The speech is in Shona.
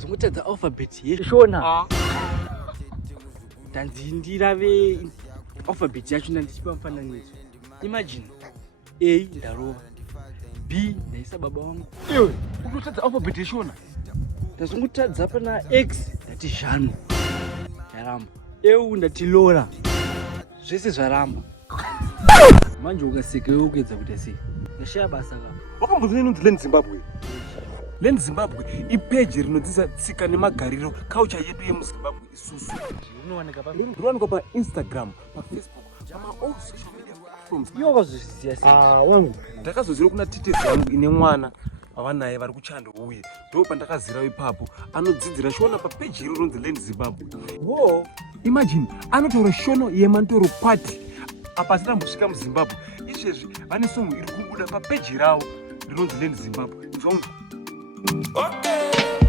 ndazongotadza alphabet yeshona ndanzindira alphabet yacho ndandichipa mufananidzo. Imagine A ndarova, B ndaisa baba wangu. Iwe ukutadza alphabet yeshona. Ndazongotadza pana X ndati Zhanu yaramba, EU ndati Lora, zvese zvaramba. Manje ukaseka iwe kuedza kuita sei? Ndashaya basa kapa. Wakambozvina inonzi Learn Zimbabwe. Learn Zimbabwe ipeji rinodzidzisa tsika nemagariro culture yedu yemuZimbabwe isusu. Rinowanikwa paInstagram, paFacebook, all social media platforms. Iwe wakazvizisiya sei? Wangu ndakazozvira kuna titezi yangu ine mwana wavanaye vari kuchando uye ndo pandakazira ipapo anodzidzira Shona papeji iro rinonzi Learn Zimbabwe. Wo Imagine anotaura Shono yemantoro party apa asitambosvika muZimbabwe. Izvezvi vane songo iri kubuda papeji ravo rinonzi Learn Zimbabwe. Okay.